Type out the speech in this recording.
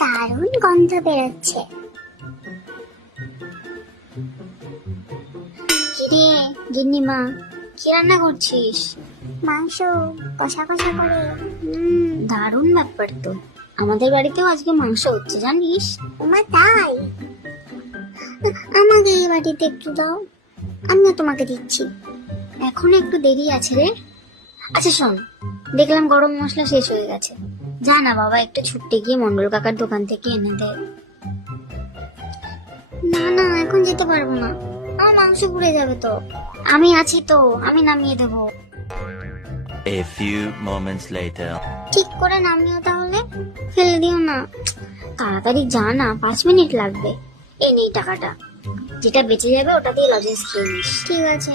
দারুণ গন্ধ বেরোচ্ছে। কিরে গিন্নিমা, কি রান্না করছিস? মাংস কষা কষা করে। দারুণ ব্যাপার তো। আমাদের বাড়িতেও আজকে মাংস হচ্ছে জানিস। ওমা তাই? আমাকে এই বাটিতে একটু দাও, আমিও তোমাকে দিচ্ছি। এখনো একটু দেরি আছে রে। আচ্ছা শোন, দেখলাম গরম মশলা শেষ হয়ে গেছে, যা না বাবা একটু ছুটতে গিয়ে মন্ডল কাকার দোকান থেকে এনে দে। না না, এখন যেতে পারবো না, আমার মাংস পুড়ে যাবে তো। আমি আছি তো, আমি নামিয়ে দেবো। A few moments later. ঠিক করে নামিও তাহলে, ফেলে দিও না। তাড়াতাড়ি যা না, 5 মিনিট লাগবে। এই নেই টাকাটা, যেটা বেঁচে যাবে ওটা দিয়ে লজেন্স খেয়ে নিস। ঠিক আছে।